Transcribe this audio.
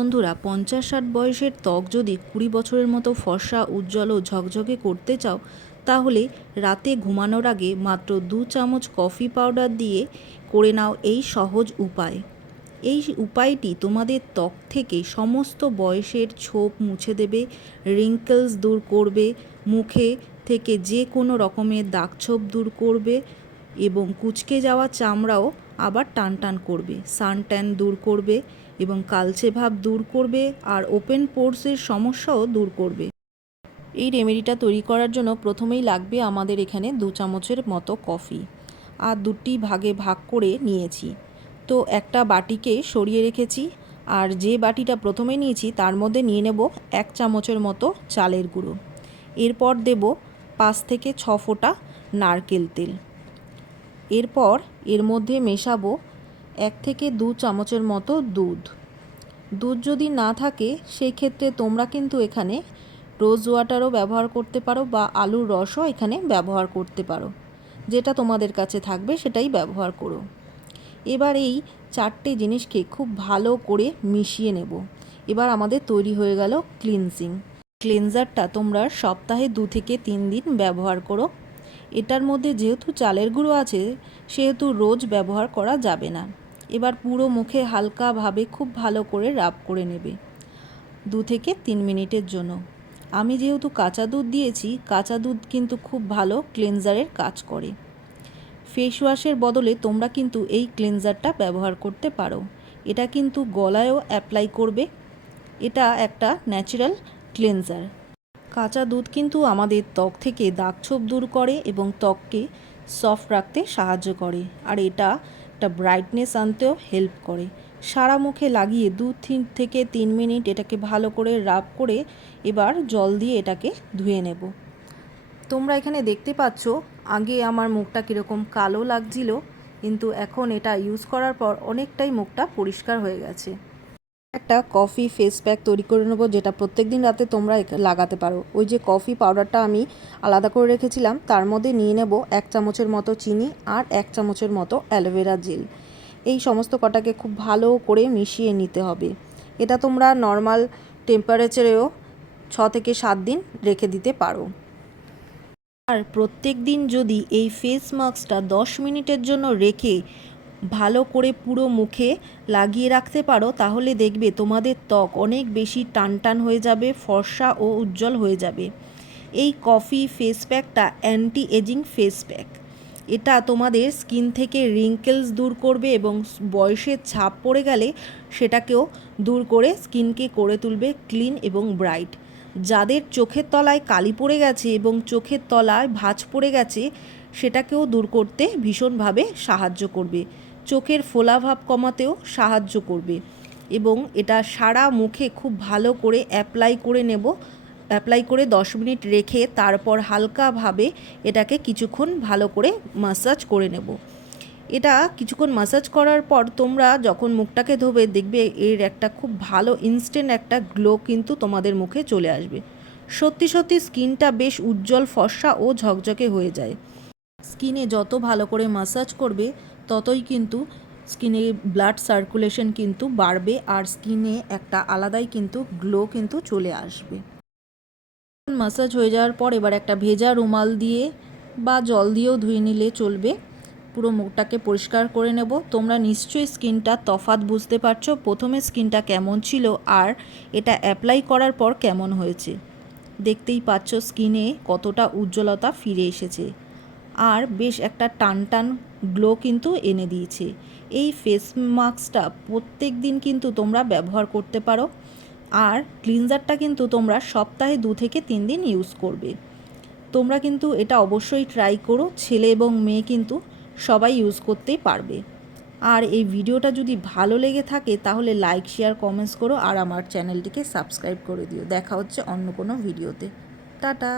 বন্ধুরা, পঞ্চাশ ষাট বয়সের ত্বক যদি কুড়ি বছরের মতো ফর্সা, উজ্জ্বল ও ঝকঝকে করতে চাও, তাহলে রাতে ঘুমানোর আগে মাত্র দু চামচ কফি পাউডার দিয়ে করে নাও এই সহজ উপায়। এই উপায়টি তোমাদের ত্বক থেকে সমস্ত বয়সের ছোপ মুছে দেবে রিঙ্কেলস দূর করবে, মুখে থেকে যে কোনো রকমের দাগছোপ দূর করবে এবং কুচকে যাওয়া চামড়াও আবার টান টান করবে। সান ট্যান দূর করবে এবং কালচে ভাব দূর করবে আর ওপেন পোর্সের সমস্যাও দূর করবে। এই রেমেডিটা তৈরি করার জন্য প্রথমেই লাগবে আমাদের এখানে দু চামচের মতো কফি। আর দুটি ভাগে ভাগ করে নিয়েছি। তো একটা বাটিকে সরিয়ে রেখেছি আর যে বাটিটা প্রথমে নিয়েছি তার মধ্যে নিয়ে নেব এক চামচের মতো চালের গুঁড়ো। এরপর দেব পাঁচ থেকে ছ ফোঁটা নারকেল তেল। এরপর এর মধ্যে মেশাবো এক থেকে দু চামচের মতো দুধ। দুধ যদি না থাকে সেই ক্ষেত্রে তোমরা কিন্তু এখানে রোজ ওয়াটারও ব্যবহার করতে পারো বা আলুর রসও এখানে ব্যবহার করতে পারো। যেটা তোমাদের কাছে থাকবে সেটাই ব্যবহার করো। এবার এই চারটে জিনিসকে খুব ভালো করে মিশিয়ে নেব। এবার আমাদের তৈরি হয়ে গেল ক্লিনজিং ক্লিনজারটা তোমরা সপ্তাহে দু থেকে তিন দিন ব্যবহার করো। এটার মধ্যে যেহেতু চালের গুঁড়ো আছে, সেহেতু রোজ ব্যবহার করা যাবে না। এবার পুরো মুখে হালকাভাবে খুব ভালো করে রাব করে নেবে। দু থেকে তিন মিনিটের জন্য। আমি যেহেতু কাঁচা দুধ দিয়েছি, কাঁচা দুধ কিন্তু খুব ভালো ক্লেনজারের কাজ করে। ফেস ওয়াশের বদলে তোমরা কিন্তু এই ক্লেনজারটা ব্যবহার করতে পারো। এটা কিন্তু গলায়ও অ্যাপ্লাই করবে। এটা একটা ন্যাচারাল ক্লেনজার। কাঁচা দুধ কিন্তু আমাদের ত্বক থেকে দাগছোপ দূর করে এবং ত্বককে সফট রাখতে সাহায্য করে। আর এটা একটা ব্রাইটনেস আনতেও হেল্প করে। সারা মুখে লাগিয়ে দু তিন থেকে তিন মিনিট এটাকে ভালো করে রাব করে এবার জল দিয়ে এটাকে ধুয়ে নেব। তোমরা এখানে দেখতে পাচ্ছ, আগে আমার মুখটা কীরকম কালো লাগছিল, কিন্তু এখন এটা ইউজ করার পর অনেকটাই মুখটা পরিষ্কার হয়ে গেছে। একটা কফি ফেস প্যাক তৈরি করে নেব, যেটা প্রত্যেক দিন রাতে তোমরা লাগাতে পারো। ওই যে কফি পাউডারটা আমি আলাদা করে রেখেছিলাম, তার মধ্যে নিয়ে নেব এক চামচের মতো চিনি আর এক চামচের মতো অ্যালোভেরা জেল। এই সমস্ত কটাকে খুব ভালো করে মিশিয়ে নিতে হবে। এটা তোমরা নর্মাল টেম্পারেচারেও ছ থেকে সাত দিন রেখে দিতে পারো। আর প্রত্যেক দিন যদি এই ফেস মাস্কটা দশ মিনিটের জন্য রেখে ভালো করে পুরো মুখে লাগিয়ে রাখতে পারো, তাহলে দেখবে তোমাদের ত্বক অনেক বেশি টান টান হয়ে যাবে, ফর্সা ও উজ্জ্বল হয়ে যাবে। এই কফি ফেস প্যাকটা অ্যান্টি এজিং ফেস প্যাক এটা তোমাদের স্কিন থেকে রিঙ্কেলস দূর করবে এবং বয়সের ছাপ পড়ে গেলে সেটাকেও দূর করে স্কিনকে করে তুলবে ক্লিন এবং ব্রাইট যাদের চোখের তলায় কালি পড়ে গেছে এবং চোখের তলায় ভাঁজ পড়ে গেছে সেটাকেও দূর করতে ভীষণভাবে সাহায্য করবে। চোখের ফোলাভাব কমাতেও সাহায্য করবে এবং এটা সারা মুখে খুব ভালো করে অ্যাপ্লাই করে নেব। অ্যাপ্লাই করে দশ মিনিট রেখে তারপর হালকাভাবে এটাকে কিছুক্ষণ ভালো করে মাসাজ করে নেব। এটা কিছুক্ষণ মাসাজ করার পর তোমরা যখন মুখটাকে ধোবে দেখবে এর একটা খুব ভালো ইনস্ট্যান্ট একটা গ্লো কিন্তু তোমাদের মুখে চলে আসবে। সত্যি সত্যি স্কিনটা বেশ উজ্জ্বল ফর্সা ও ঝকঝকে হয়ে যায়। স্কিনে যত ভালো করে মাসাজ করবে, ততই কিন্তু স্কিনে ব্লাড সার্কুলেশন কিন্তু বাড়বে আর স্কিনে একটা আলাদাই কিন্তু গ্লো কিন্তু চলে আসবে। মাসাজ হয়ে যাওয়ার পর এবার একটা ভেজা রুমাল দিয়ে বা জল দিয়েও ধুয়ে নিলে চলবে। পুরো মুখটাকে পরিষ্কার করে নেব। তোমরা নিশ্চয়ই স্কিনটা তফাত বুঝতে পারছ, প্রথমে স্কিনটা কেমন ছিল আর এটা অ্যাপ্লাই করার পর কেমন হয়েছে। দেখতেই পাচ্ছ স্কিনে কতটা উজ্জ্বলতা ফিরে এসেছে। আর বেশ একটা টান টান গ্লো কিন্তু এনে দিয়েছে। এই ফেস মাস্কটা প্রত্যেক দিন কিন্তু তোমরা ব্যবহার করতে পারো। আর ক্লিনজারটা কিন্তু তোমরা সপ্তাহে দু থেকে তিন দিন ইউজ করবে। তোমরা কিন্তু এটা অবশ্যই ট্রাই করো। ছেলে এবং মেয়ে কিন্তু সবাই ইউজ করতেই পারবে। আর এই ভিডিওটা যদি ভালো লেগে থাকে, তাহলে লাইক শেয়ার কমেন্টস করো। আর আমার চ্যানেলটিকে সাবস্ক্রাইব করে দিও। দেখা হচ্ছে অন্য কোনো ভিডিওতে। টাটা!